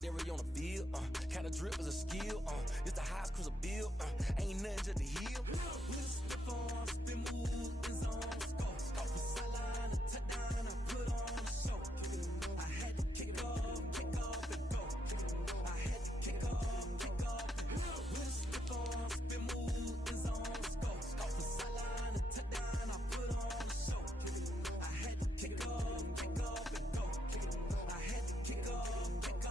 Dairy on the field, kind of drip is a skill, it's the highest cruiser bill, ain't nothing just the hill. Slip on, spin move, in zone, score. Score for sideline, a touchdown, I put on a show. I had to kick off, and go. I had to kick off, and go. Slip on, spin move, in zone, score. Score for sideline, a touchdown, I put on a show. I had to kick off, and go. I had to kick off, and go.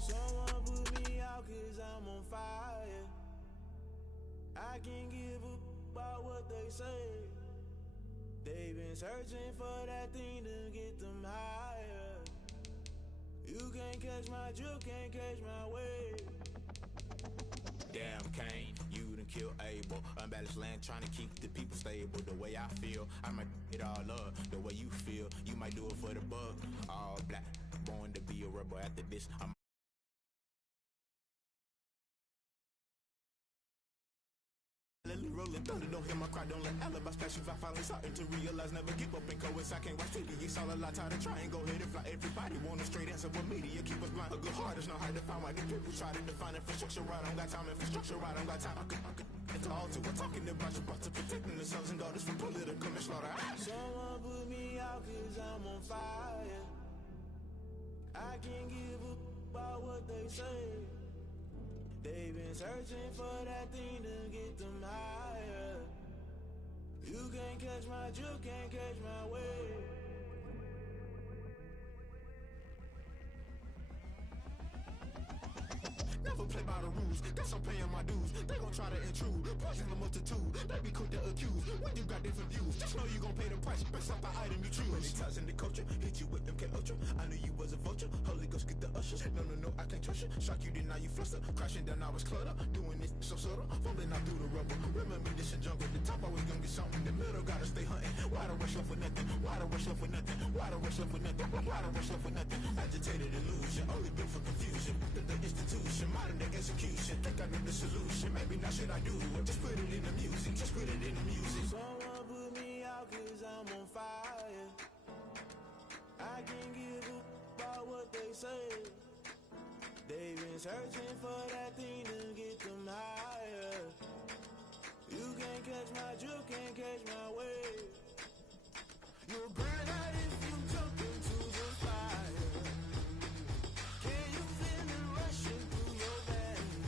Someone put me out 'cause I'm on fire. I can't give up about what they say. They've been searching for that thing to get them higher. You can't catch my drift, can't catch my wave. Damn, Kane, you done killed Abel. Unbalanced land, trying to keep the people stable. The way I feel, I might it all up. The way you feel, you might do it for the bug. All black, born to be a rebel. After this, I'm rolling thunder, don't hear my cry, don't let alibis pass you. I finally starting to realize, never give up and coincide. I can't watch TV, it's all a lot, tired of trying, go ahead and fly. Everybody want a straight answer, but media keep us blind. A good heart is not hard to find, why the people try to define infrastructure right. I don't got time, infrastructure right, I don't got time. It's all to, we're talking about you, about to protecting the sons and daughters from political manslaughter. Someone put me out 'cause I'm on fire. I can't give up about what they say. They've been searching for that thing to get them higher. You can't catch my drift, can't catch my wave. Never play by the rules, guess I'm paying my dues. They gon' try to intrude, poison the multitude. They be quick to accuse, when you got different views. Just know you gon' pay the price, based off the item you choose. Many ties in the culture, hit you with MK Ultra. I knew you was a vulture, Holy Ghost get the ushers. No, I can't trust you. Shock you, then now you fluster. Crashing down, I was clutter. Doing this so subtle, falling out through the rubble. Remember this in jungle, the top I was gonna get something. The middle gotta stay hunting. Why the rush left for nothing? Why the rush left for nothing? Why the rush left for nothing? Why the rush left for nothing? Agitated illusion, only built for confusion. The institution, modern day execution. Think I know the solution, maybe now should I do it? Just put it in the music, just put it in the music. Someone put me out 'cause I'm on fire. I can't give up about what they say. They've been searching for that thing to get them higher. You can't catch my drift, can't catch my wave. You'll burn out if you jump into the fire. Can you feel it rushing through your veins?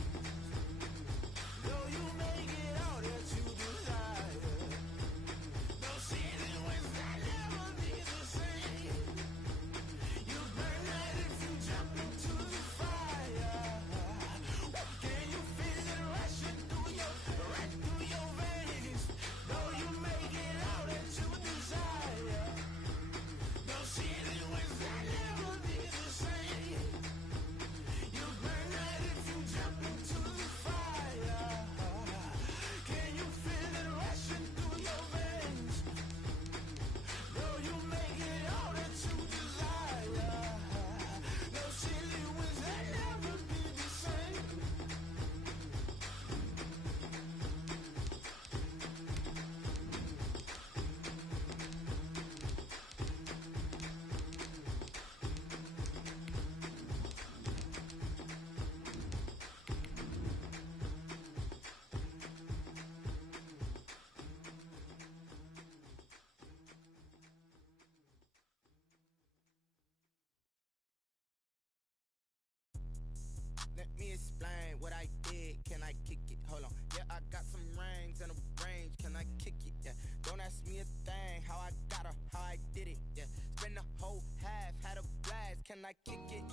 Though you make it all that you desire. No ceiling wins that never be the same. You burn out if you jump into the fire. Can you feel it rushing through your veins? Though you make it all that you desire. No ceiling wins that never be the same. You burn out if you jump into the fire. Can you feel it rushing through your veins? Though you make it all that you desire. No ceiling wins that never be the same. Let me explain what I did. Can I kick it? Hold on. Yeah, I got some rings and a range. Can I kick it? Yeah. Don't ask me a thing. How I got her, how I did it. Yeah. Spend the whole half, had a blast. Can I kick it?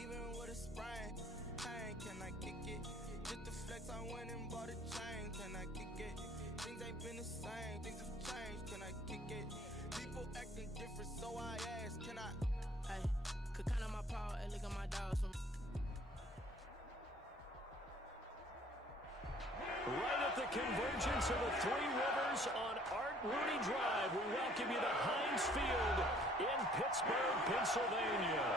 Even with a sprain. Pain, can I kick it? Just to flex, I went and bought a chain. Can I kick it? Things ain't been the same. Things have changed. Can I kick it? People acting different, so I ask. Can I? Hey, could count on my paw and look at my dogs from. Right at the convergence of the three rivers on Art Rooney Drive. We welcome you to Heinz Field in Pittsburgh, Pennsylvania.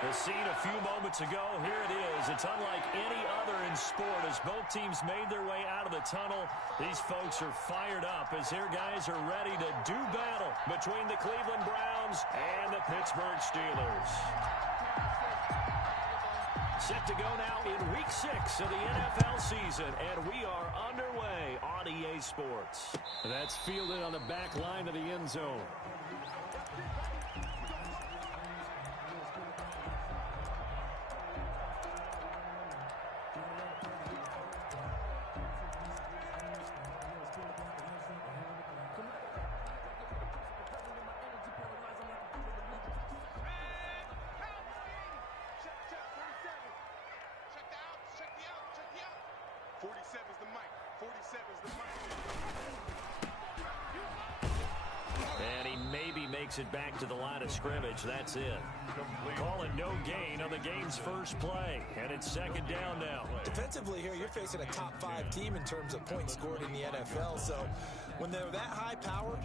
The scene a few moments ago, here it is. It's unlike any other in sport as both teams made their way out of the tunnel. These folks are fired up as their guys are ready to do battle between the Cleveland Browns and the Pittsburgh Steelers. Set to go now in Week 6 of the NFL season, and we are underway on EA Sports. That's fielded on the back line of the end zone. And he maybe makes it back to the line of scrimmage. That's it. Calling no gain on the game's first play. And it's second down now. Defensively here, you're facing a top-5 team in terms of points scored in the NFL. So when they're that high-powered,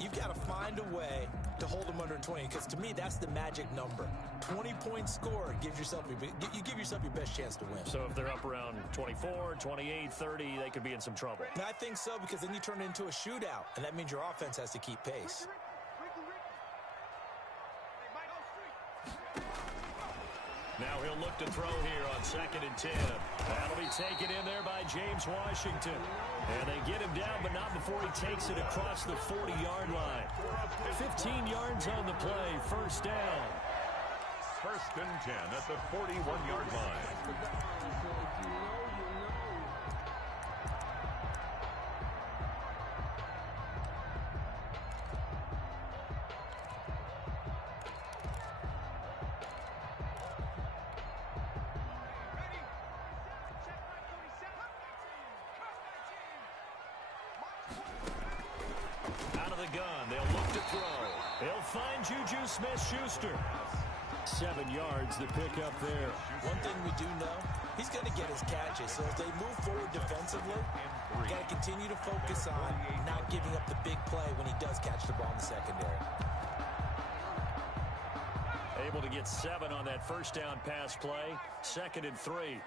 you've got to find a way to hold them under 20. Because to me, that's the magic number. 20 points scored gives yourself you give yourself your best chance to win. So if they're up around 24, 28, 30, they could be in some trouble. And I think so, because then you turn it into a shootout, and that means your offense has to keep pace. Now he'll look to throw here on 2nd and 10. That'll be taken in there by James Washington. And they get him down, but not before he takes it across the 40-yard line. 15 yards on the play, first down. 1st and 10 at the 41-yard line. Out of the gun, they'll look to throw. They'll find Juju Smith-Schuster. 7 yards to pick up there. One thing we do know, he's going to get his catches. So as they move forward defensively, you got to continue to focus on not giving up the big play when he does catch the ball in the secondary. Able to get 7 on that first down pass play. 2nd and 3.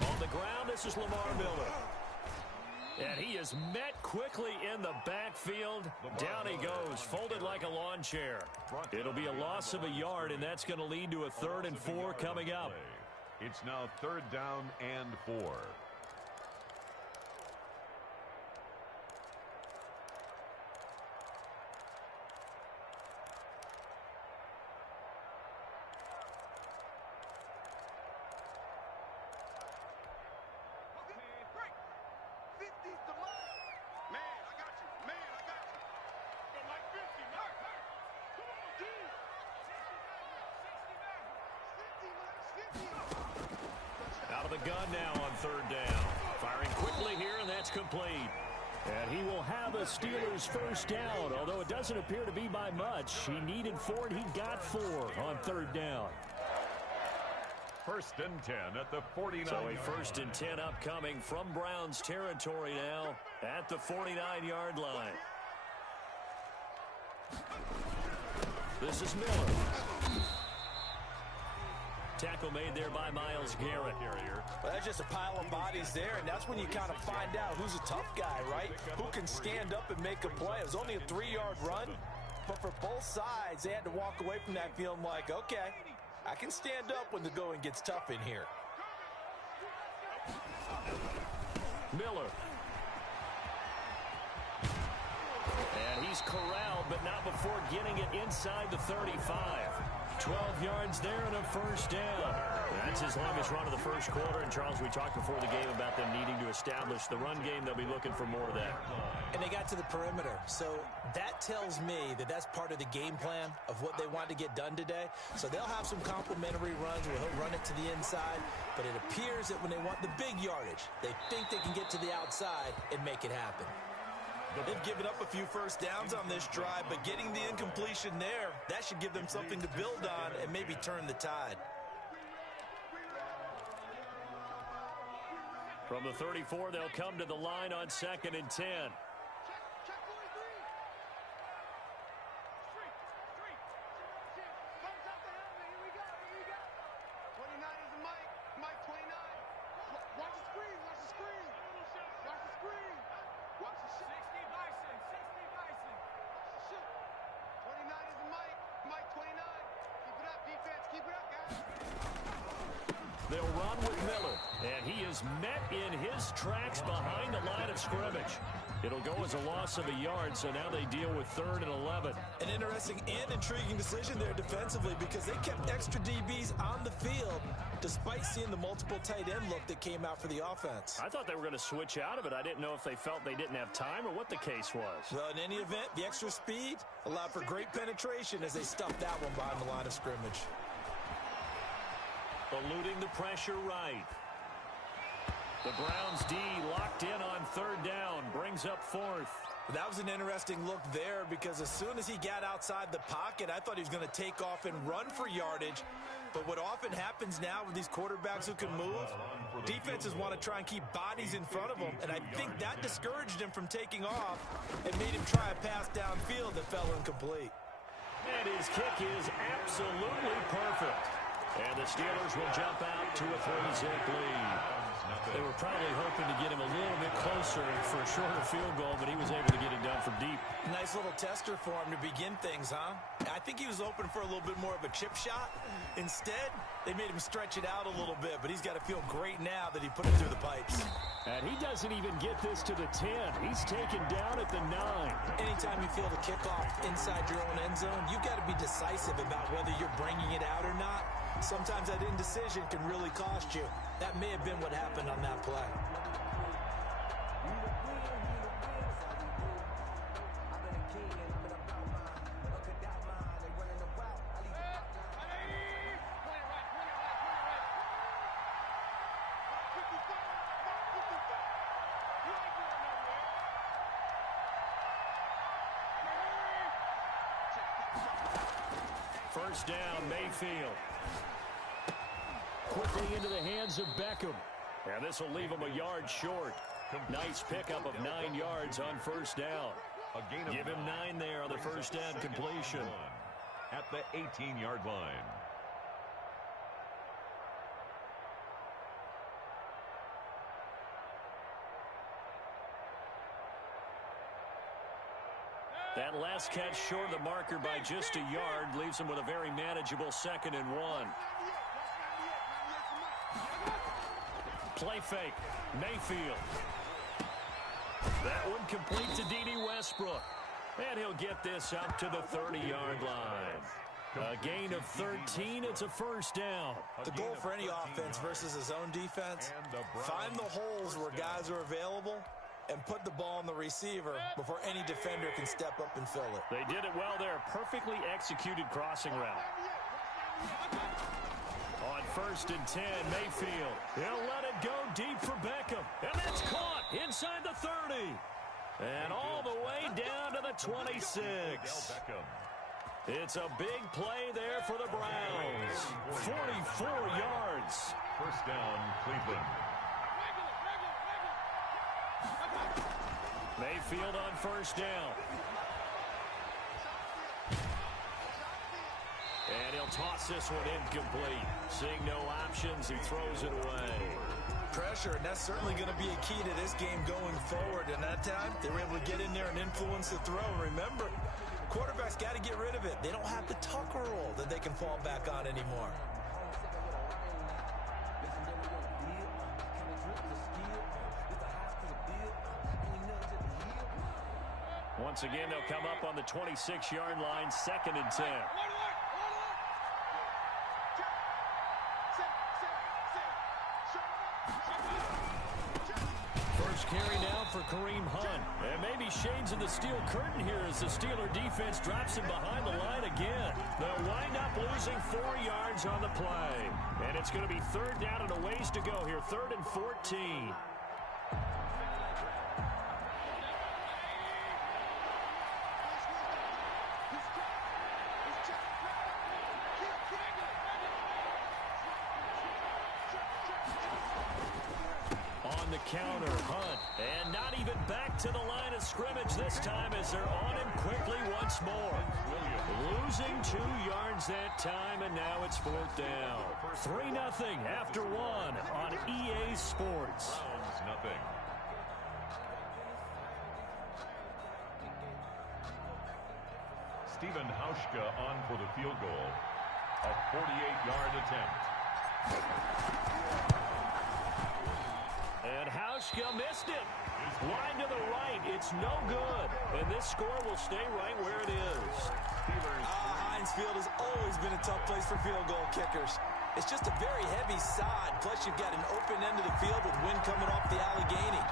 On the ground, this is Lamar Miller. And he is met quickly in the backfield. Down he goes, folded like a lawn chair. It'll be a loss of a yard, and that's going to lead to a 3rd and 4 coming up. It's now 3rd down and 4. Out of the gun now on 3rd down. Firing quickly here, and that's complete. And he will have a Steelers first down, although it doesn't appear to be by much. He needed 4, and he got 4 on 3rd down. 1st and 10 at the 49. So a 1st and 10 upcoming from Browns territory now at the 49-yard line. This is Miller. Tackle made there by Myles Garrett. Well, that's just a pile of bodies there, and that's when you kind of find out who's a tough guy, right? Who can stand up and make a play. It was only a 3-yard run, but for both sides, they had to walk away from that feeling like, okay, I can stand up when the going gets tough in here. Miller. And he's corralled, but not before getting it inside the 35. 12 yards there and a first down. That's his longest run of the first quarter. And, Charles, we talked before the game about them needing to establish the run game. They'll be looking for more of that. And they got to the perimeter. So that tells me that that's part of the game plan of what they want to get done today. So they'll have some complimentary runs where he'll run it to the inside. But it appears that when they want the big yardage, they think they can get to the outside and make it happen. They've given up a few first downs on this drive, but getting the incompletion there, that should give them something to build on and maybe turn the tide. From the 34, they'll come to the line on 2nd and 10. They'll run with Miller, and he is met in his tracks behind the line of scrimmage. It'll go as a loss of a yard, so now they deal with 3rd and 11. An interesting and intriguing decision there defensively because they kept extra DBs on the field despite seeing the multiple tight end look that came out for the offense. I thought they were going to switch out of it. I didn't know if they felt they didn't have time or what the case was. Well, in any event, the extra speed allowed for great penetration as they stuffed that one behind the line of scrimmage. Eluding the pressure right. The Browns D locked in on 3rd down, brings up 4th. That was an interesting look there because as soon as he got outside the pocket, I thought he was going to take off and run for yardage. But what often happens now with these quarterbacks who can move, defenses want to try and keep bodies in front of them, and I think that discouraged him from taking off and made him try a pass downfield that fell incomplete. And his kick is absolutely perfect. And the Steelers will jump out to a 3-zip lead. They were probably hoping to get him a little bit closer for a shorter field goal, but he was able to get it done from deep. Nice little tester for him to begin things, huh? I think he was open for a little bit more of a chip shot. Instead, they made him stretch it out a little bit, but he's got to feel great now that he put it through the pipes. And he doesn't even get this to the 10. He's taken down at the 9. Anytime you feel the kickoff inside your own end zone, you've got to be decisive about whether you're bringing it out or not. Sometimes that indecision can really cost you. That may have been what happened on that play. First down, Mayfield. Quickly into the hands of Beckham. And this will leave him a yard short. Nice pickup of 9 yards on first down. Give him 9 there on the first down completion. At the 18-yard line. That last catch short of the marker by just a yard leaves him with a very manageable 2nd and 1. Play fake. Mayfield. That one complete to D.D. Westbrook. And he'll get this up to the 30-yard line. A gain of 13. It's a first down. The goal for any offense versus his own defense, find the holes where guys are available and put the ball on the receiver before any defender can step up and fill it. They did it well there. Perfectly executed crossing route. On 1st and 10, Mayfield. He'll let it go deep for Beckham. And that's caught inside the 30. And all the way down to the 26. It's a big play there for the Browns. 44 yards. First down, Cleveland. Mayfield on first down. And he'll toss this one incomplete. Seeing no options, he throws it away. Pressure, and that's certainly going to be a key to this game going forward. And that time, they were able to get in there and influence the throw. And remember, quarterbacks got to get rid of it. They don't have the Tucker rule that they can fall back on anymore. Once again, they'll come up on the 26-yard line, 2nd and 10. First carry now for Kareem Hunt. And maybe shades of the steel curtain here as the Steeler defense drops him behind the line again. They'll wind up losing 4 yards on the play. And it's going to be 3rd down and a ways to go here, 3rd and 14. On on the counter. Hunt. And not even back to the line of scrimmage this time as they're on him quickly once more. Losing 2 yards that time, and now it's 4th down. 3-0 after 1 on EA Sports. Browns nothing. Stephen Hauschka on for the field goal. A 48-yard attempt. And Hauschka missed it. Line to the right. It's no good. And this score will stay right where it is. Heinz Field has always been a tough place for field goal kickers. It's just a very heavy sod. Plus, you've got an open end of the field with wind coming off the Allegheny.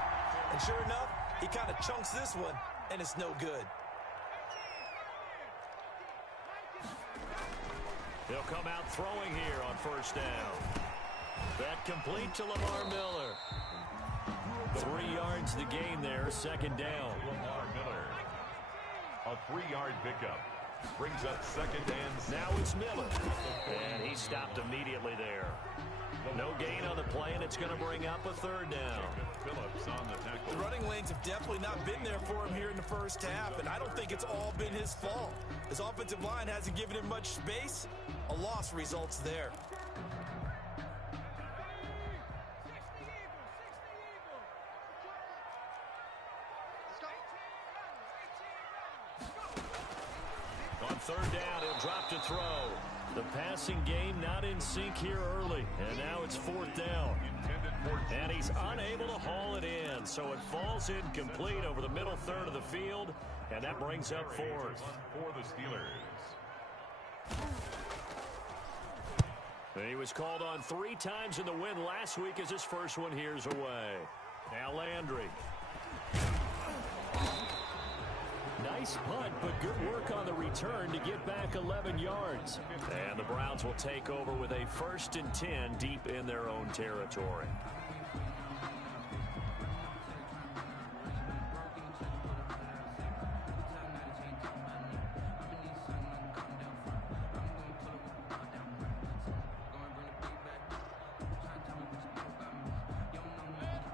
And sure enough, he kind of chunks this one, and it's no good. They'll come out throwing here on 1st down. That complete to Lamar Miller. 3 yards the gain there, 2nd down. Lamar Miller. A 3-yard pickup. Brings up 2nd and 6. Now it's Miller. And he stopped immediately there. No gain on the play, and it's going to bring up a 3rd down. Phillips on the tackle. The running lanes have definitely not been there for him here in the first half, and I don't think it's all been his fault. His offensive line hasn't given him much space. A loss results there. On 3rd down, he'll drop to throw. The passing game not in sync here early, and now it's 4th down. And he's unable to haul it in, so it falls incomplete over the middle third of the field, and that brings up 4th. For the Steelers. He was called on 3 times in the win last week as his first one here's away. Now Landry. Nice punt, but good work on the return to get back 11 yards. And the Browns will take over with a 1st and 10 deep in their own territory.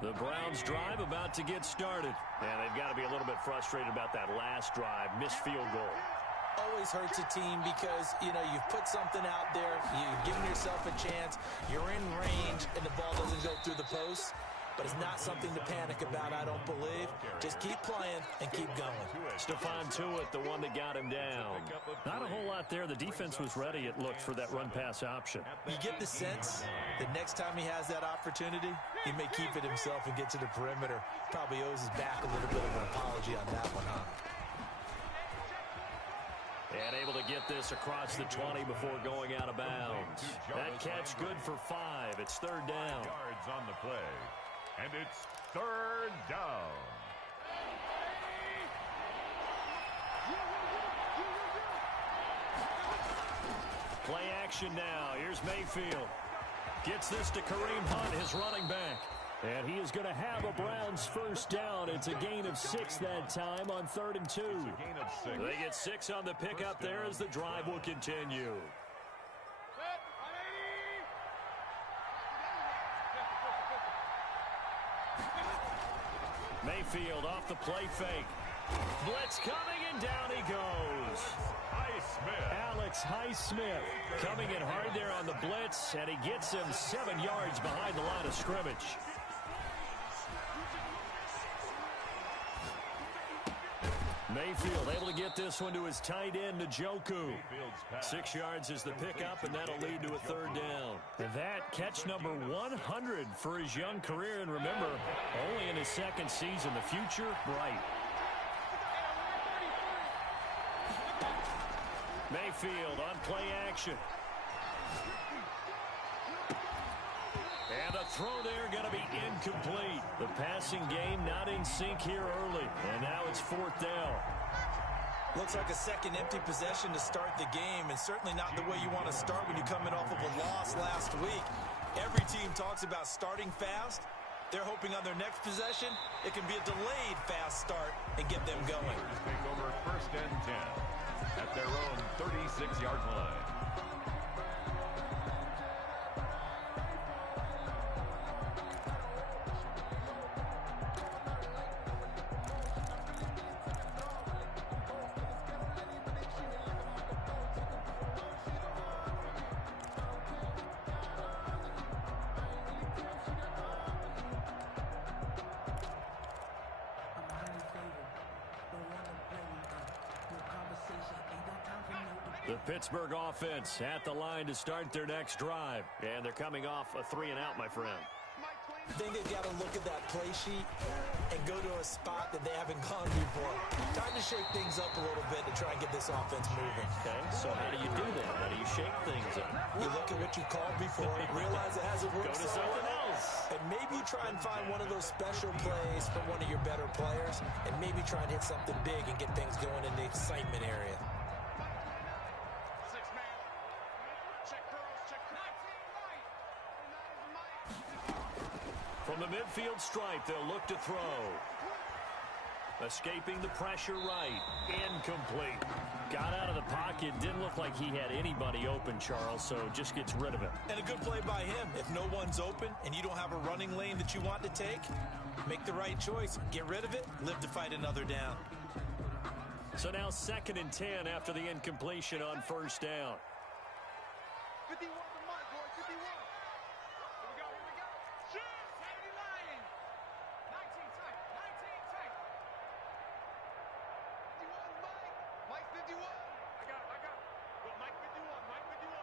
The Browns drive about to get started. And they've got to be a little bit frustrated about that last drive. Missed field goal. Always hurts a team because, you've put something out there. You've given yourself a chance. You're in range, and the ball doesn't go through the post. But it's not something to panic about, I don't believe. Just keep playing and keep going. Stephon Tuitt, the one that got him down. Not a whole lot there. The defense was ready, it looked, for that run-pass option. You get the sense that next time he has that opportunity, he may keep it himself and get to the perimeter. Probably owes his back a little bit of an apology on that one, huh? And able to get this across the 20 before going out of bounds. That catch good for 5. It's 3rd down. Yards on the play. And it's 3rd down. Play action now. Here's Mayfield. Gets this to Kareem Hunt, his running back. And he is going to have a Browns 1st down. It's a gain of 6 that time on 3rd and 2. They get 6 on the pickup there as the drive will continue. Mayfield off the play fake. Blitz coming, and down he goes. Alex Highsmith coming in hard there on the blitz, and he gets him 7 yards behind the line of scrimmage. Mayfield able to get this one to his tight end, Njoku. 6 yards is the pickup, and that'll lead to a 3rd down. And that catch number 100 for his young career, and remember, only in his 2nd season. The future, bright. Mayfield on play action. And a throw there going to be incomplete. The passing game not in sync here early. And now it's 4th down. Looks like a second empty possession to start the game, and certainly not the way you want to start when you're coming off of a loss last week. Every team talks about starting fast. They're hoping on their next possession, it can be a delayed fast start and get them going. Take over 1st and 10 at their own 36-yard line. The Pittsburgh offense at the line to start their next drive. And they're coming off a 3-and-out, my friend. I think they've got to look at that play sheet and go to a spot that they haven't gone before. Time to shake things up a little bit to try and get this offense moving. Okay, so how do you do that? How do you shake things up? You look at what you called before, realize it hasn't worked. Go to something else. And maybe you try and find one of those special plays from one of your better players, and maybe try and hit something big and get things going in the excitement area. From the midfield stripe, they'll look to throw. Escaping the pressure right. Incomplete. Got out of the pocket. Didn't look like he had anybody open, Charles, so just gets rid of it. And a good play by him. If no one's open and you don't have a running lane that you want to take, make the right choice. Get rid of it. Live to fight another down. So now 2nd and 10 after the incompletion on first down. 51 for Mike, boys. 51. Here we go. Shoot! 79. 19 tight. 19 tight. 51, Mike. Mike 51. I got it. Well, Mike 51. Mike 51.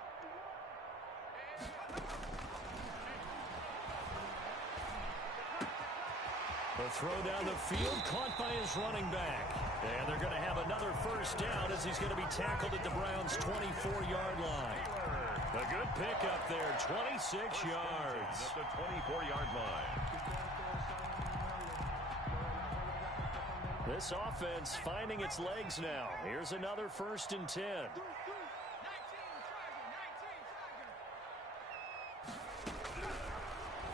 The throw down the field, caught by his running back. And they're going to have another first down as he's going to be tackled at the Browns' 24-yard line. A good pickup there, 26 yards. At the 24-yard line. This offense finding its legs now. Here's another 1st and 10.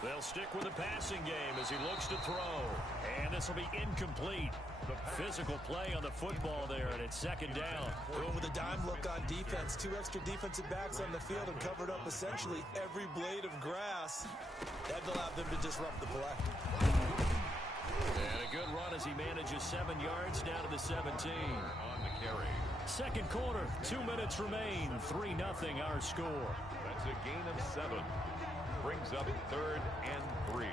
They'll stick with the passing game as he looks to throw. And this will be incomplete. Physical play on the football there, and it's 2nd down. Going with a dime look on defense. 2 extra defensive backs on the field and covered up essentially every blade of grass. That allowed them to disrupt the play. And a good run as he manages 7 yards down to the 17. On the carry. 2nd quarter, 2 minutes remain. 3-0 our score. That's a gain of 7. Brings up 3rd and 3.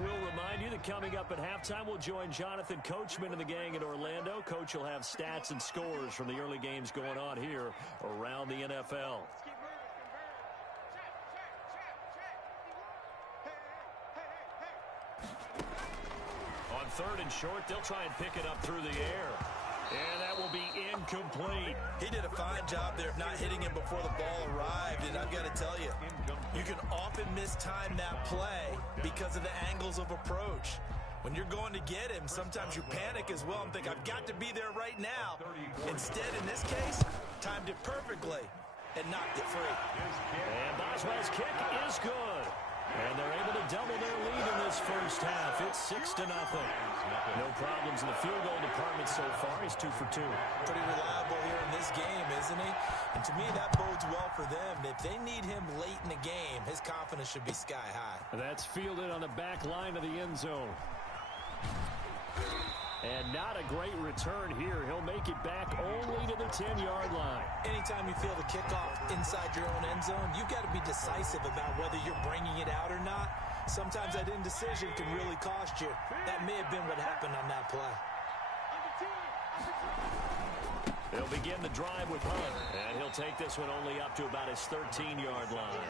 We'll remind you that coming up at halftime, we'll join Jonathan Coachman and the gang in Orlando. Coach will have stats and scores from the early games going on here around the NFL. On 3rd and short, they'll try and pick it up through the air. And that will be incomplete. He did a fine job there of not hitting him before the ball arrived. And I've got to tell you, you can often mistime that play because of the angles of approach. When you're going to get him, sometimes you panic as well and think, I've got to be there right now. Instead, in this case, timed it perfectly and knocked it free. And Boswell's kick is good. And they're able to double their lead in this first half. It's 6-0. No problems in the field goal department so far. He's 2 for 2. Pretty reliable here in this game, isn't he? And to me, that bodes well for them. If they need him late in the game, his confidence should be sky high. That's fielded on the back line of the end zone. And not a great return here. He'll make it back only to the 10-yard line. Anytime you feel the kickoff inside your own end zone, you've got to be decisive about whether you're bringing it out or not. Sometimes that indecision can really cost you. That may have been what happened on that play. They'll begin the drive with Hunt, and he'll take this one only up to about his 13-yard line.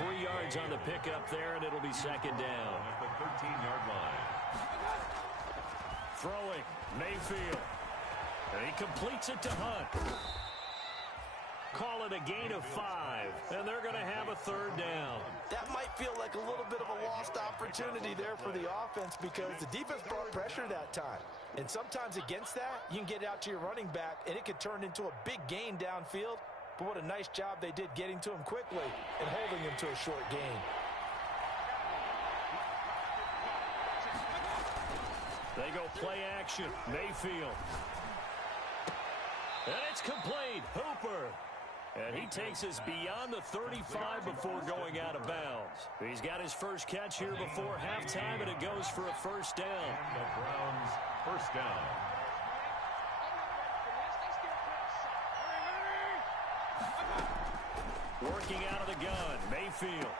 3 yards on the pickup there, and it'll be 2nd down. At the 13-yard line. Throwing, Mayfield. And he completes it to Hunt. Call it a gain of 5, and they're going to have a 3rd down. That might feel like a little bit of a lost opportunity there for the offense because the defense brought pressure that time. And sometimes against that, you can get out to your running back, and it could turn into a big gain downfield. But what a nice job they did getting to him quickly and holding him to a short gain. They go play action. Mayfield. And it's complete. Hooper. And he takes us beyond the 35 before going out of bounds. He's got his first catch here before halftime, and it goes for a first down. And the Browns' first down. Working out of the gun, Mayfield.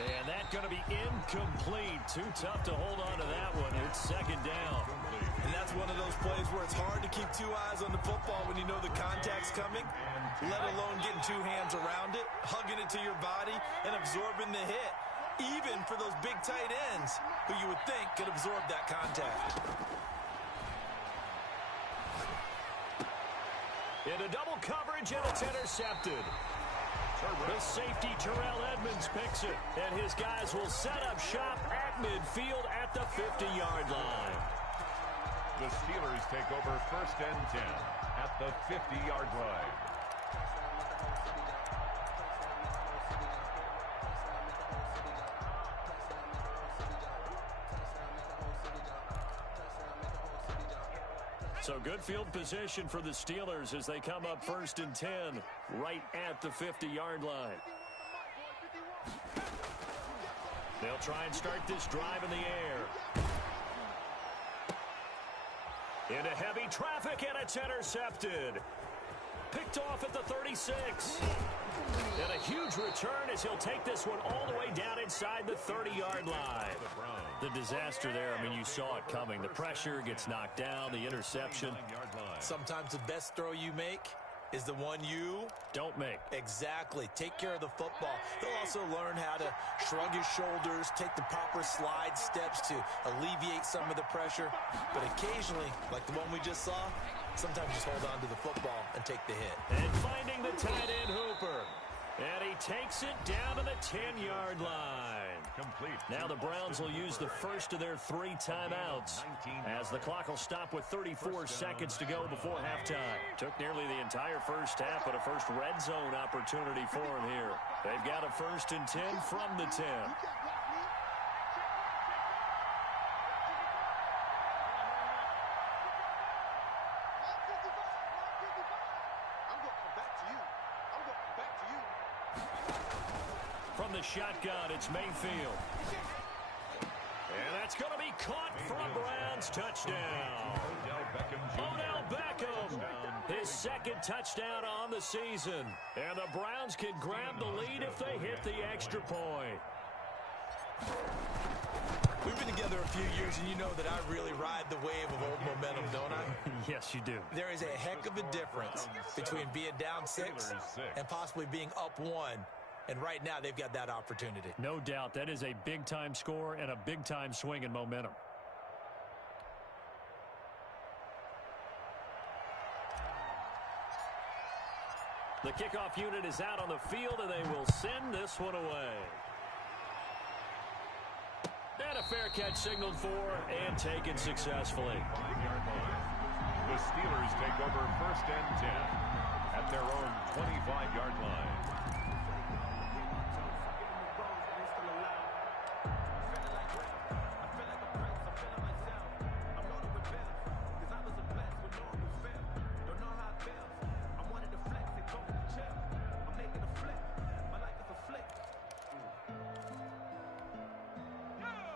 And that's going to be incomplete. Too tough to hold on to that one. It's second down. And that's one of those plays where it's hard to keep two eyes on the football when you know the contact's coming, let alone getting two hands around it, hugging it to your body, and absorbing the hit. Even for those big tight ends who you would think could absorb that contact. Into double coverage, and it's intercepted. The safety, Terrell Edmonds, picks it, and his guys will set up shop at midfield at the 50-yard line. The Steelers take over 1st and 10 at the 50-yard line. So good field position for the Steelers as they come up 1st and 10 right at the 50-yard line. They'll try and start this drive in the air. Into heavy traffic, and it's intercepted. Picked off at the 36. And a huge return as he'll take this one all the way down inside the 30-yard line. The disaster there, I mean, you saw it coming. The pressure gets knocked down, the interception. Sometimes the best throw you make is the one you don't make. Exactly. Take care of the football. He'll also learn how to shrug his shoulders, take the proper slide steps to alleviate some of the pressure. But occasionally, like the one we just saw, sometimes just hold on to the football and take the hit. And finding the tight end Hooper. And he takes it down to the 10-yard line. Complete. Now the Browns will use the first of their 3 timeouts as the clock will stop with 34 seconds to go before halftime. Took nearly the entire first half, but a first red zone opportunity for him here. They've got a 1st and 10 from the 10. From the shotgun, it's Mayfield. And that's going to be caught for a Browns touchdown. Odell Beckham, his 2nd touchdown on the season. And the Browns can grab the lead if they hit the extra point. We've been together a few years, and you know that I really ride the wave of old momentum, don't I? Yes, you do. There is a heck of a difference between being down 6 and possibly being up 1. And right now, they've got that opportunity. No doubt. That is a big-time score and a big-time swing in momentum. The kickoff unit is out on the field, and they will send this one away. And a fair catch signaled for and taken successfully. The Steelers take over 1st and 10 at their own 25-yard line.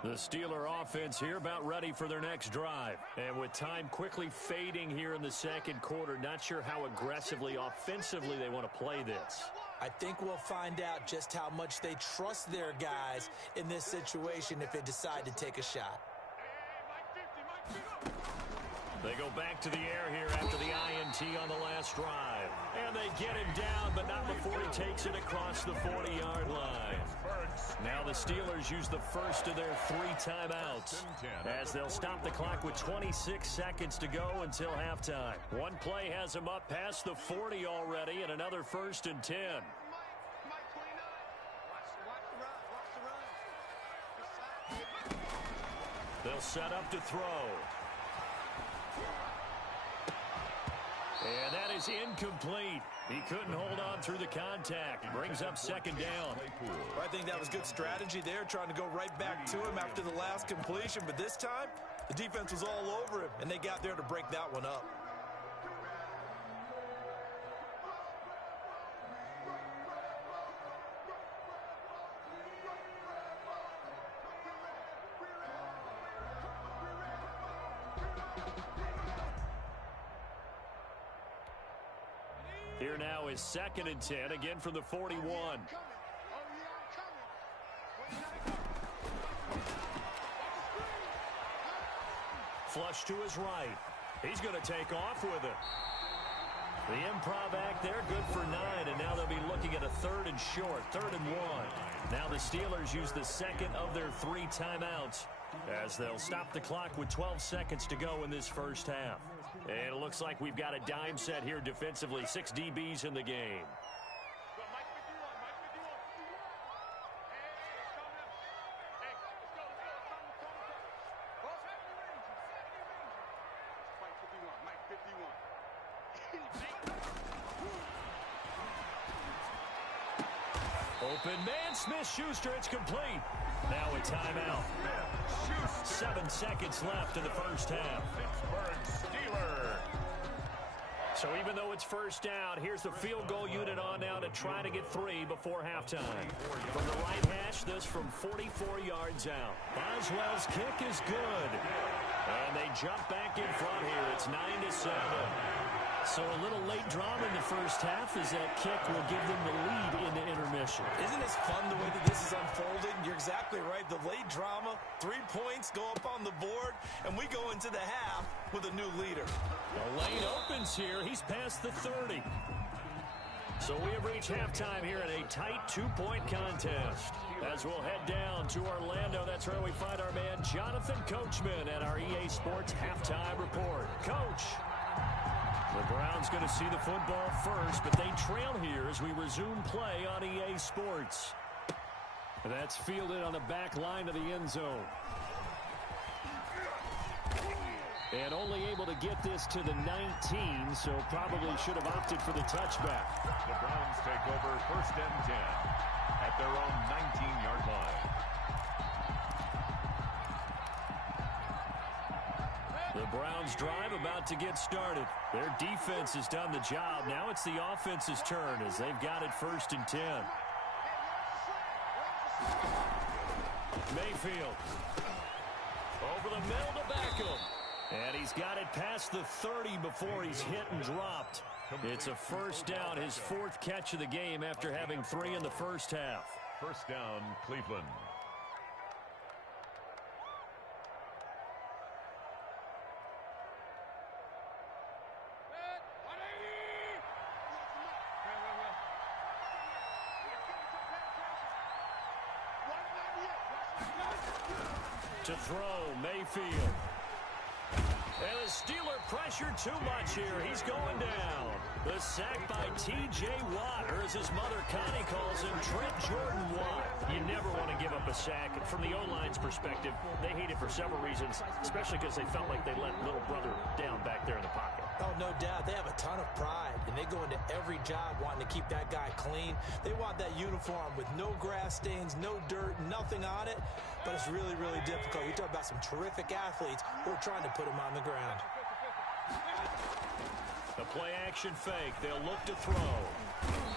The Steeler offense here about ready for their next drive. And with time quickly fading here in the 2nd quarter, not sure how aggressively, offensively they want to play this. I think we'll find out just how much they trust their guys in this situation if they decide to take a shot. They go back to the air here after the INT on the last drive. And they get him down, but not before he takes it across the 40-yard line. Now the Steelers use the first of their 3 timeouts as they'll stop the clock with 26 seconds to go until halftime. One play has them up past the 40 already, and another 1st and 10. They'll set up to throw. And that is incomplete. He couldn't hold on through the contact. Brings up 2nd down. Well, I think that was good strategy there, trying to go right back to him after the last completion. But this time, the defense was all over him, and they got there to break that one up. Here now is 2nd and 10, again from the 41. flush to his right. He's going to take off with it. The improv act there, good for 9, and now they'll be looking at a 3rd and short, 3rd and 1. Now the Steelers use the second of their 3 timeouts as they'll stop the clock with 12 seconds to go in this first half. And it looks like we've got a dime set here defensively, 6 DBs in the game. Open man, Smith-Schuster, it's complete. Now a timeout. 7 seconds left in the first half. Pittsburgh Steelers. So even though it's first down, here's the field goal unit on now to try to get 3 before halftime. From the right hash, this from 44 yards out. Boswell's kick is good. And they jump back in front here. It's 9-7. So a little late drama in the first half as that kick will give them the lead into intermission. Isn't this fun the way that this is unfolding? You're exactly right. The late drama, 3 points go up on the board, and we go into the half with a new leader. The lane opens here. He's past the 30. So we have reached halftime here in a tight 2-point contest. As we'll head down to Orlando, that's where we find our man Jonathan Coachman at our EA Sports Halftime Report. Coach. The Browns going to see the football first, but they trail here as we resume play on EA Sports. That's fielded on the back line of the end zone. And only able to get this to the 19, so probably should have opted for the touchback. The Browns take over 1st and 10 at their own 19-yard line. The Browns drive about to get started. Their defense has done the job. Now it's the offense's turn as they've got it 1st and 10. Mayfield. Over the middle to Beckham. And he's got it past the 30 before he's hit and dropped. It's a first down, his 4th catch of the game after having 3 in the first half. First down, Cleveland. To throw, Mayfield. And the Steeler pressure too much here. He's going down. The sack by T.J. Watt, or as his mother Connie calls him, Trent Jordan Watt. You never want to give up a sack. From the O-line's perspective, they hate it for several reasons, especially because they felt like they let little brother down back there in the pocket. Oh, no doubt. They have a ton of pride, and they go into every job wanting to keep that guy clean. They want that uniform with no grass stains, no dirt, nothing on it. But it's really, really difficult. You talk about some terrific athletes who are trying to put him on the ground. The play-action fake. They'll look to throw.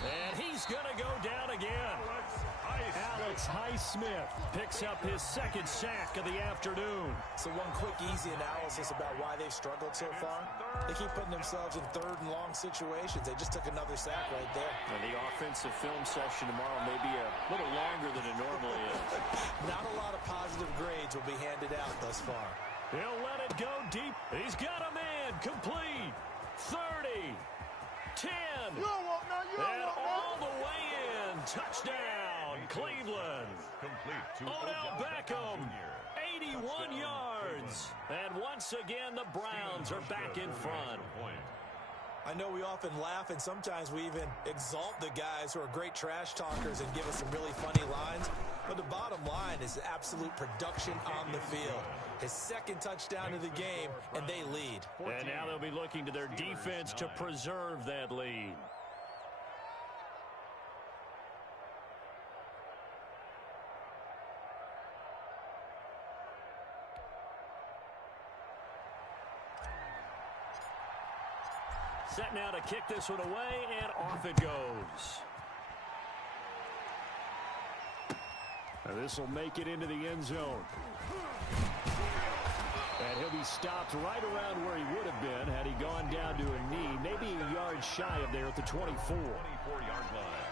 And he's going to go down again. Alex Highsmith picks up his 2nd sack of the afternoon. So one quick, easy analysis about why they've struggled so far. They keep putting themselves in 3rd and long situations. They just took another sack right there. And the offensive film session tomorrow may be a little longer than it normally is. Not a lot of positive grades will be handed out thus far. He'll let it go deep. He's got a man. Complete. 30. 10. And all the way in. Touchdown, Cleveland. Complete to Odell Beckham. 81 yards. And once again, the Browns are back in front. I know we often laugh and sometimes we even exalt the guys who are great trash talkers and give us some really funny lines. But the bottom line is absolute production on the field. His 2nd touchdown of the game, and they lead. And now they'll be looking to their defense to preserve that lead. Set now to kick this one away, and off it goes. And this will make it into the end zone. And he'll be stopped right around where he would have been had he gone down to a knee, maybe a yard shy of there at the 24. 24-yard line.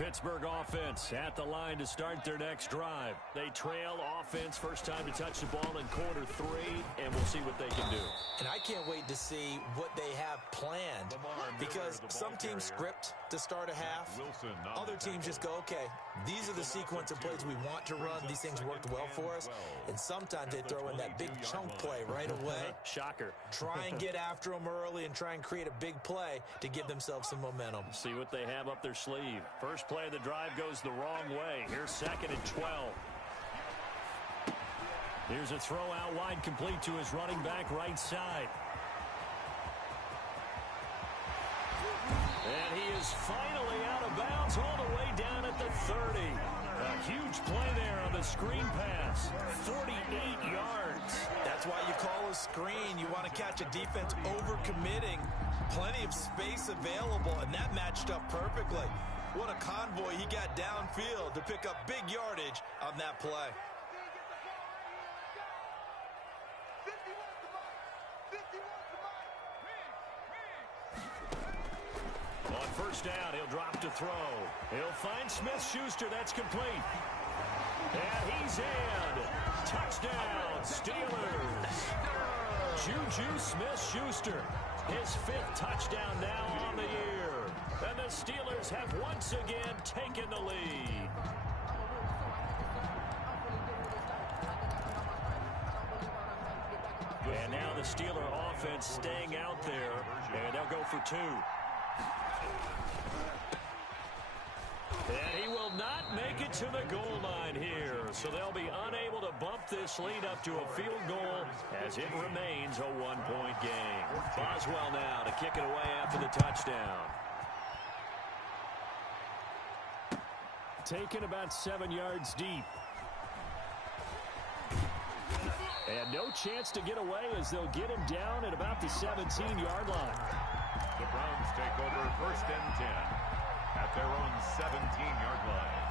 Pittsburgh offense at the line to start their next drive. They trail offense, first time to touch the ball in quarter 3, and we'll see what they can do. And I can't wait to see what they have planned, because some teams script to start a half. Other teams just go, okay, these are the sequence of plays we want to run. These things worked well for us. And sometimes they throw in that big chunk play right away. Shocker. Try and get after them early and try and create a big play to give themselves some momentum. See what they have up their sleeve. First play of the drive goes the wrong way. Here's 2nd and 12. Here's a throw out wide, complete to his running back right side. And he is finally out of bounds all the way down at the 30. A huge play there on the screen pass. 48 yards. That's why you call a screen. You want to catch a defense overcommitting. Plenty of space available, and that matched up perfectly. What a convoy he got downfield to pick up big yardage on that play. On first down, he'll drop to throw. He'll find Smith-Schuster. That's complete. And he's in. Touchdown, Steelers. Juju Smith-Schuster. His 5th touchdown now on the year. And the Steelers have once again taken the lead. And now the Steeler offense staying out there. And they'll go for 2. And he will not make it to the goal line here. So they'll be unable to bump this lead up to a field goal as it remains a 1-point game. Boswell now to kick it away after the touchdown. Taken about 7 yards deep. And no chance to get away as they'll get him down at about the 17-yard line. The Browns take over 1st and 10 at their own 17-yard line.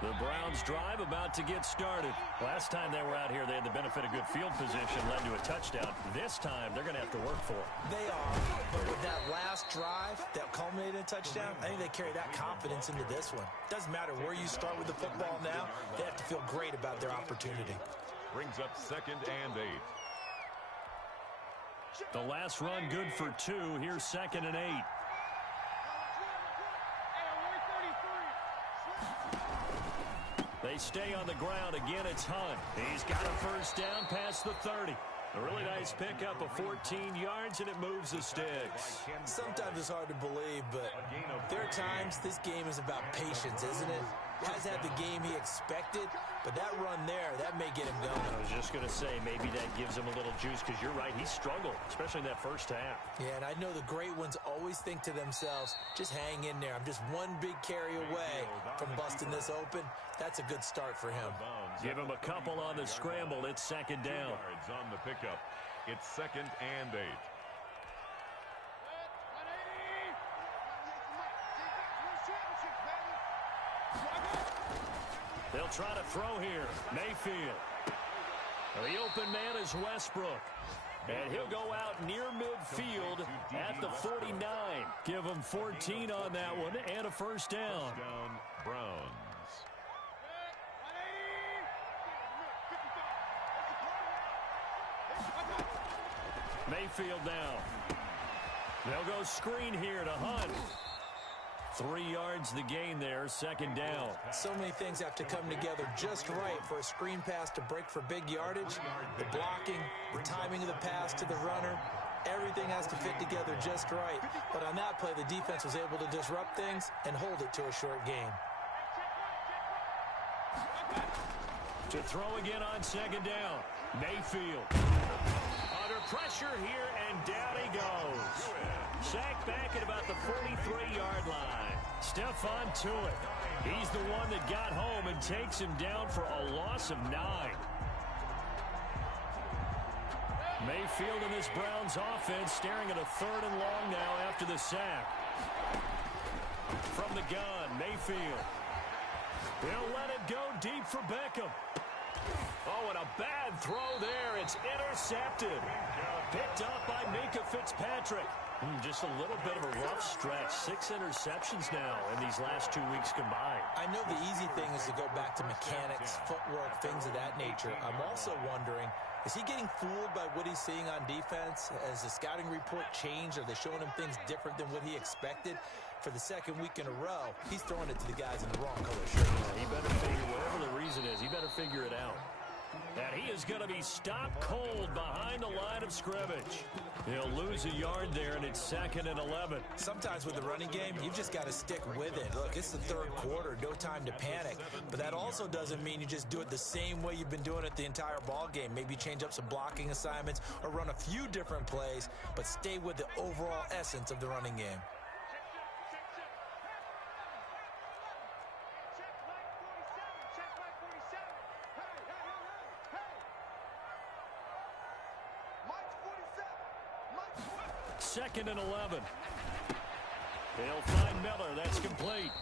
The Browns drive about to get started. Last time they were out here, they had the benefit of good field position, led to a touchdown. This time, they're going to have to work for it. They are, but with that last drive that culminated in a touchdown, I think they carry that confidence into this one. Doesn't matter where you start with the football now, they have to feel great about their opportunity. Brings up 2nd and 8. The last run good for 2. Here's 2nd and 8. They stay on the ground. Again, it's Hunt. He's got a first down past the 30. A really nice pickup of 14 yards, and it moves the sticks. Sometimes it's hard to believe, but there are times this game is about patience, isn't it? Has had the game he expected, but that run there, that may get him going. I was just going to say, maybe that gives him a little juice, because you're right, he struggled, especially in that first half. Yeah, and I know the great ones always think to themselves, just hang in there. I'm just one big carry away from busting this open. That's a good start for him. Give him a couple on the scramble. It's 2nd down. Yards on the pickup. It's 2nd and 8. They'll try to throw here. Mayfield. The open man is Westbrook. And he'll go out near midfield at the 49. Give him 14 on that one and a first down. Touchdown, Browns. Mayfield now. They'll go screen here to Hunt. 3 yards the gain there, 2nd down. So many things have to come together just right for a screen pass to break for big yardage. The blocking, the timing of the pass to the runner, everything has to fit together just right. But on that play, the defense was able to disrupt things and hold it to a short gain. To throw again on 2nd down. Mayfield. Under pressure here, and down he goes. Sacked back at about the 43-yard line. Stephon Tuitt. He's the one that got home and takes him down for a loss of 9. Mayfield and this Browns offense staring at a 3rd and long now after the sack. From the gun, Mayfield. He'll let it go deep for Beckham. Oh, and a bad throw there. It's intercepted. Picked up by Minkah Fitzpatrick. Just a little bit of a rough stretch. 6 interceptions now in these last 2 weeks combined. I know the easy thing is to go back to mechanics, footwork, things of that nature. I'm also wondering, is he getting fooled by what he's seeing on defense? Has the scouting report changed? Are they showing him things different than what he expected? For the second week in a row, he's throwing it to the guys in the wrong color shirt. He better figure, whatever the reason is, he better figure it out. And he is going to be stopped cold behind the line of scrimmage. He'll lose a yard there, and it's 2nd and 11. Sometimes with the running game, you've just got to stick with it. Look, it's the third quarter, no time to panic. But that also doesn't mean you just do it the same way you've been doing it the entire ball game. Maybe change up some blocking assignments or run a few different plays, but stay with the overall essence of the running game. Second and 11. They'll find Miller. That's complete.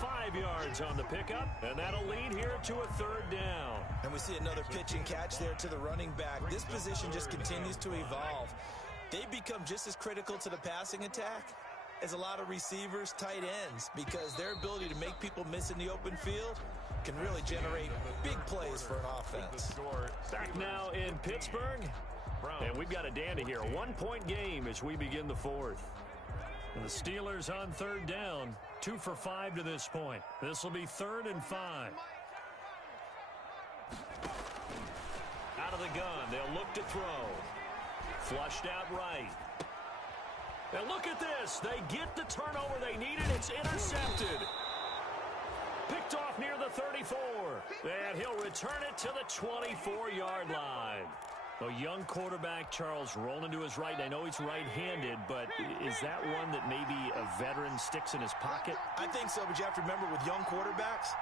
5 yards on the pickup, and that'll lead here to a 3rd down. And we see another pitch and catch there to the running back. This position just continues to evolve. They become just as critical to the passing attack as a lot of receivers, tight ends, because their ability to make people miss in the open field can really generate big plays for an offense. Back now in Pittsburgh. And we've got a dandy here. A 1-point game as we begin the 4th. And the Steelers on 3rd down. 2 for 5 to this point. This will be 3rd and 5. Out of the gun. They'll look to throw. Flushed out right. And look at this. They get the turnover they needed. It's intercepted. Picked off near the 34. And he'll return it to the 24-yard line. A young quarterback, Charles, rolling to his right. I know he's right-handed, but is that one that maybe a veteran sticks in his pocket? I think so, but you have to remember with young quarterbacks,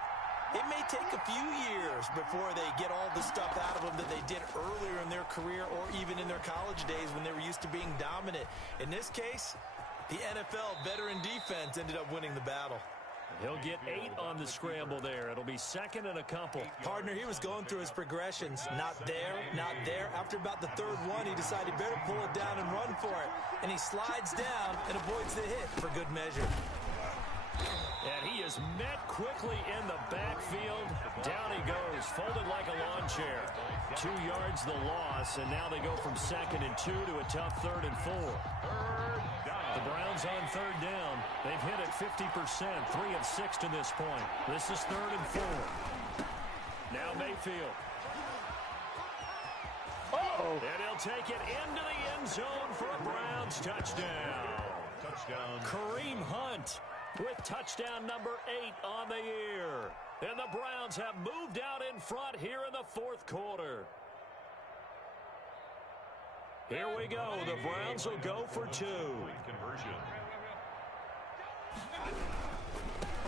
it may take a few years before they get all the stuff out of them that they did earlier in their career or even in their college days when they were used to being dominant. In this case, the NFL veteran defense ended up winning the battle. He'll get 8 on the scramble there. It'll be 2nd and a couple. Partner, he was going through his progressions. Not there, not there. After about the 3rd one, he decided better pull it down and run for it. And he slides down and avoids the hit for good measure. And he is met quickly in the backfield. Down he goes, folded like a lawn chair. 2 yards the loss, and now they go from 2nd and 2 to a tough 3rd and 4. The Browns on 3rd down. They've hit it 50%, 3 of 6 to this point. This is 3rd and 4. Now Mayfield. And he'll take it into the end zone for a Browns touchdown. Kareem Hunt with touchdown number 8 on the year. And the Browns have moved out in front here in the 4th quarter. Here we go. The Browns will go for 2.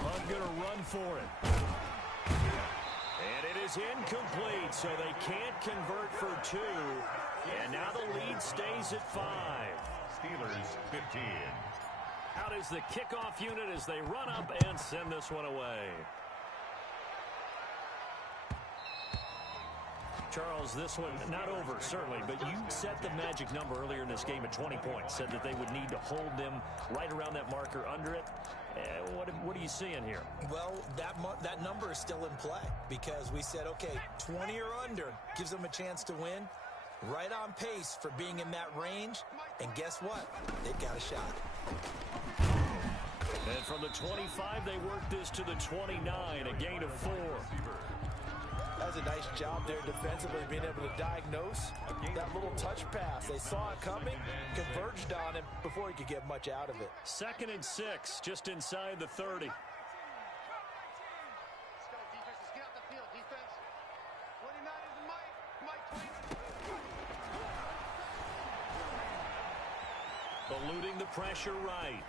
Hunt going to run for it. And it is incomplete, so they can't convert for 2. And now the lead stays at 5. Steelers 15. Out is the kickoff unit as they run up and send this one away. Charles, this one not over, certainly, but you set the magic number earlier in this game at 20 points, said that they would need to hold them right around that marker under it. What are you seeing here? Well, that number is still in play because we said, okay, 20 or under gives them a chance to win. Right on pace for being in that range, and guess what? They've got a shot. And from the 25, they work this to the 29, a gain of 4. That was a nice job there defensively, being able to diagnose that little touch pass. They saw it coming, converged on him before he could get much out of it. 2nd and 6, just inside the 30. Let's go, defense. Let's get out the field, defense. 29 is the Mike 20. Eluding the pressure right.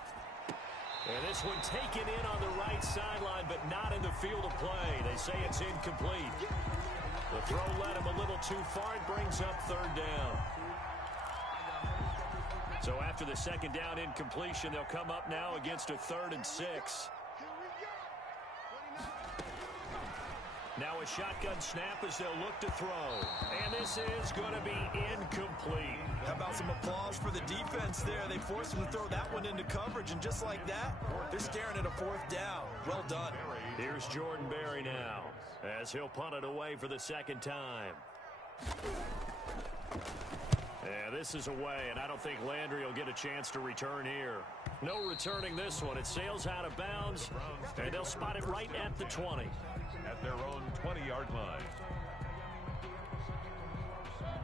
And this one taken in on the right sideline, but not in the field of play. They say it's incomplete. The throw led him a little too far. It brings up 3rd down. So after the 2nd down incompletion, they'll come up now against a 3rd and 6. Now a shotgun snap as they'll look to throw. And this is going to be incomplete. How about some applause for the defense there? They forced him to throw that one into coverage, and just like that, they're staring at a fourth down. Well done. Here's Jordan Berry now, as he'll punt it away for the second time. Yeah, this is away, and I don't think Landry will get a chance to return here. No returning this one. It sails out of bounds, and they'll spot it right at the 20. At their own 20-yard line.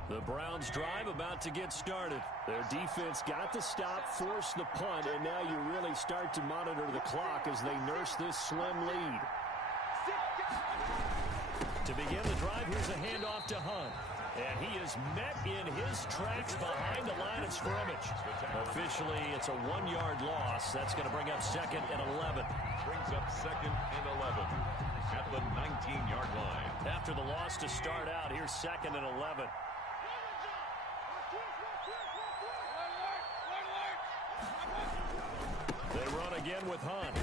The Browns drive about to get started. Their defense got the stop, forced the punt, and now you really start to monitor the clock as they nurse this slim lead. To begin the drive, here's a handoff to Hunt. And he is met in his tracks behind the line of scrimmage. Officially, it's a 1-yard loss. That's going to bring up 2nd and 11. Brings up 2nd and 11 at the 19-yard line. After the loss to start out, here's 2nd and 11. They run again with Hunt.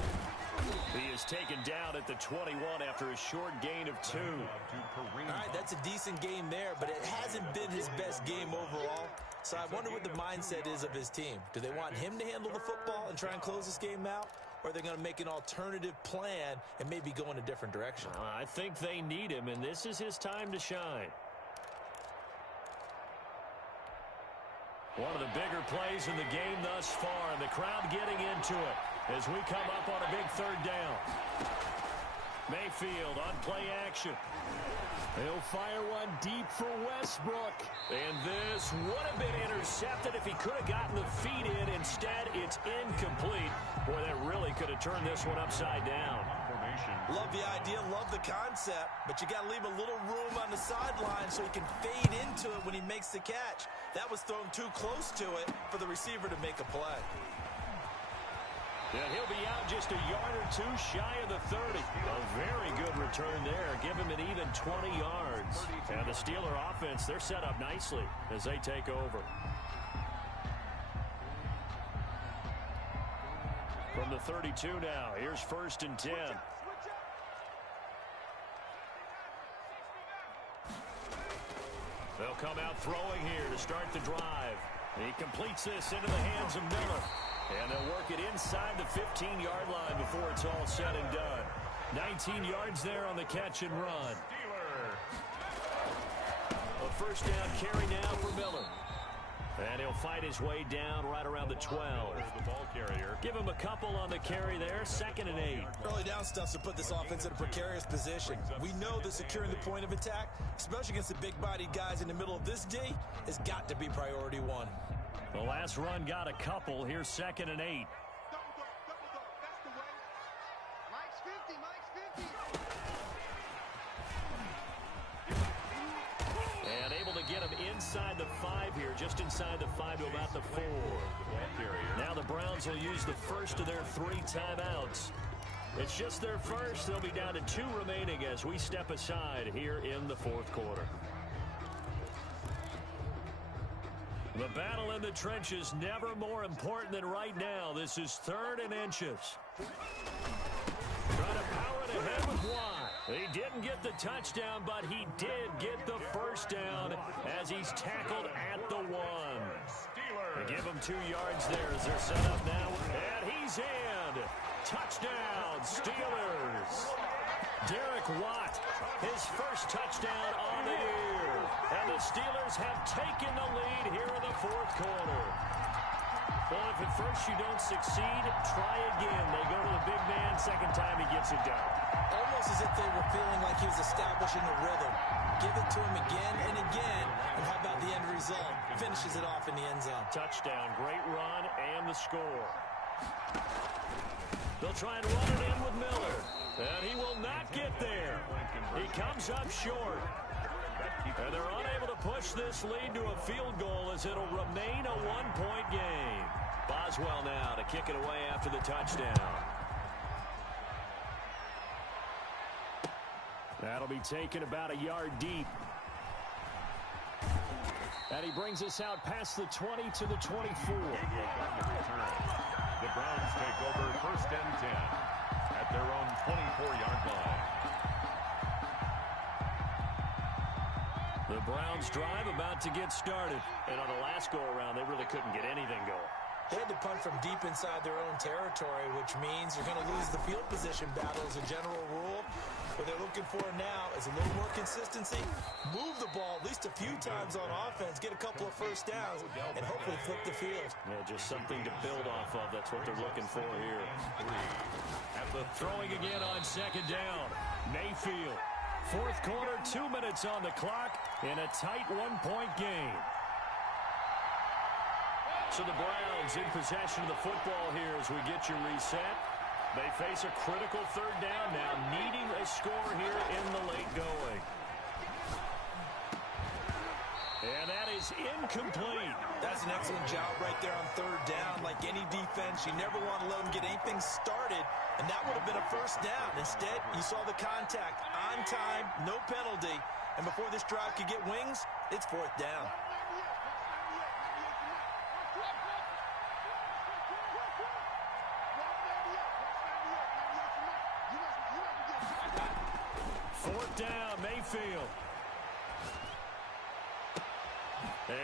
He is taken down at the 21 after a short gain of 2. All right, that's a decent game there, but it hasn't been his best game overall. So I wonder what the mindset is of his team. Do they want him to handle the football and try and close this game out? Or are they going to make an alternative plan and maybe go in a different direction? I think they need him, and this is his time to shine. One of the bigger plays in the game thus far, and the crowd getting into it as we come up on a big 3rd down. Mayfield on play action. He'll fire one deep for Westbrook. And this would have been intercepted if he could have gotten the feet in. Instead, it's incomplete. Boy, that really could have turned this one upside down. Love the idea, love the concept, but you got to leave a little room on the sideline so he can fade into it when he makes the catch. That was thrown too close to it for the receiver to make a play. And he'll be out just a yard or 2 shy of the 30. A very good return there. Give him an even 20 yards. And the Steeler offense, they're set up nicely as they take over. From the 32 now, here's 1st and 10. They'll come out throwing here to start the drive. He completes this into the hands of Miller. And they'll work it inside the 15-yard line before it's all said and done. 19 yards there on the catch and run. A 1st down carry now for Miller. And he'll fight his way down right around the 12. The ball carrier. Give him a couple on the carry there. 2nd and 8. Early down stuff to put this offense in a precarious position. We know that securing the point of attack, especially against the big-bodied guys in the middle of this D, has got to be priority 1. The last run got a couple. Here's 2nd and 8. Double dog. That's the way. Mike's 50. And able to get him inside the 5 here, just inside the 5 to about the 4. Now the Browns will use the first of their 3 timeouts. It's just their first. They'll be down to 2 remaining as we step aside here in the 4th quarter. The battle in the trenches never more important than right now. This is 3rd and inches. Trying to power it ahead with Watt. He didn't get the touchdown, but he did get the 1st down as he's tackled at the 1. They give him 2 yards there as they're set up now. And he's in. Touchdown, Steelers. Derek Watt, his 1st touchdown on the year. And the Steelers have taken the lead here in the 4th quarter. Well, if at first you don't succeed, try again. They go to the big man. 2nd time he gets it done. Almost as if they were feeling like he was establishing a rhythm. Give it to him again and again. And how about the end result? Finishes it off in the end zone. Touchdown, great run, and the score. They'll try and run it in with Miller. And he will not get there. He comes up short. And they're unable to push this lead to a field goal as it'll remain a 1-point game. Boswell now to kick it away after the touchdown. That'll be taken about a yard deep. And he brings us out past the 20 to the 24. The Browns take over 1st and 10 at their own 24-yard line. The Browns drive about to get started. And on the last go-around, they really couldn't get anything going. They had to punt from deep inside their own territory, which means you're going to lose the field position battle as a general rule. What they're looking for now is a little more consistency, move the ball at least a few times on offense, get a couple of first downs, and hopefully flip the field. Yeah, just something to build off of. That's what they're looking for here. At the throwing again on second down. Mayfield. Fourth quarter, 2 minutes on the clock in a tight one-point game. So the Browns in possession of the football here as we get you reset. They face a critical third down now, needing a score here in the late going. And that is incomplete. That's an excellent job right there on third down. Like any defense, you never want to let them get anything started, and that would have been a first down. Instead, you saw the contact on time, no penalty, and before this drive could get wings, it's fourth down. Fourth down, Mayfield. And,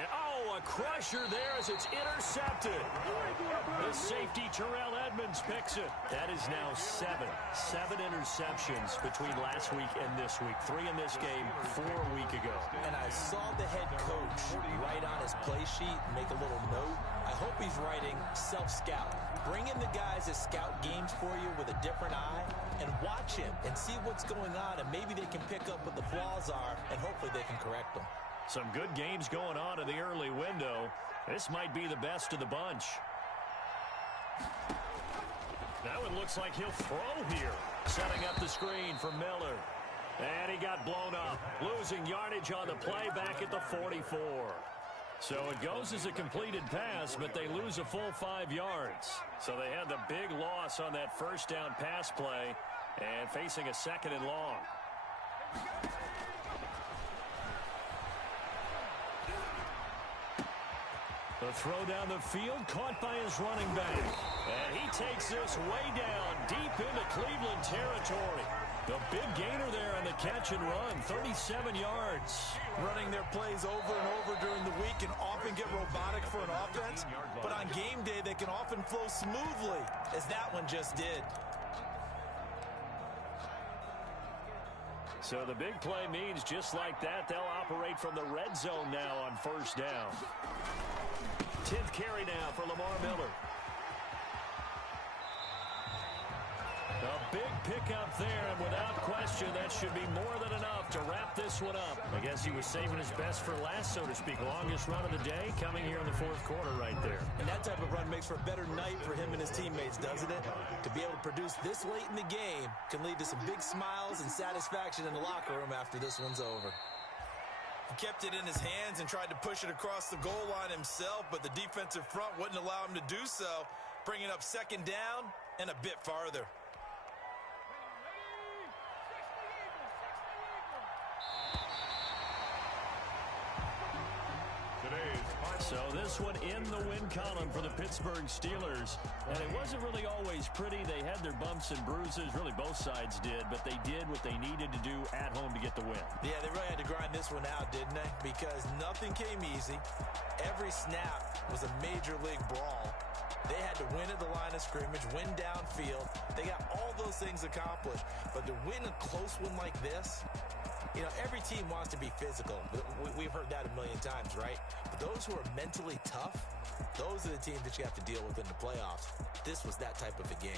a crusher there as it's intercepted. The safety, Terrell Edmonds, picks it. That is now seven interceptions between last week and this week. 3 in this game, 4 a week ago. And I saw the head coach write on his play sheet, make a little note. I hope he's writing self-scout. Bring in the guys that scout games for you with a different eye and watch him and see what's going on, and maybe they can pick up what the flaws are, and hopefully they can correct them. Some good games going on in the early window. This might be the best of the bunch. Now it looks like he'll throw here. Setting up the screen for Miller. And he got blown up. Losing yardage on the play back at the 44. So it goes as a completed pass, but they lose a full 5 yards. So they had the big loss on that first down pass play and facing a second and long. The throw down the field, caught by his running back. And he takes this way down, deep into Cleveland territory. The big gainer there on the catch and run, 37 yards. Running their plays over and over during the week can often get robotic for an offense, but on game day they can often flow smoothly, as that one just did. So the big play means just like that, they'll operate from the red zone now on first down. 10th carry now for Lamar Miller. A big pickup there, and without question, that should be more than enough to wrap this one up. I guess he was saving his best for last, so to speak. Longest run of the day coming here in the fourth quarter right there. And that type of run makes for a better night for him and his teammates, doesn't it? To be able to produce this late in the game can lead to some big smiles and satisfaction in the locker room after this one's over. He kept it in his hands and tried to push it across the goal line himself, but the defensive front wouldn't allow him to do so, bringing up second down and a bit farther. So this one in the win column for the Pittsburgh Steelers. And it wasn't really always pretty. They had their bumps and bruises. Really, both sides did. But they did what they needed to do at home to get the win. Yeah, they really had to grind this one out, didn't they? Because nothing came easy. Every snap was a major league brawl. They had to win at the line of scrimmage, win downfield. They got all those things accomplished. But to win a close one like this, you know, every team wants to be physical. We've heard that a million times, right? But those who are mentally tough, those are the teams that you have to deal with in the playoffs. This was that type of a game.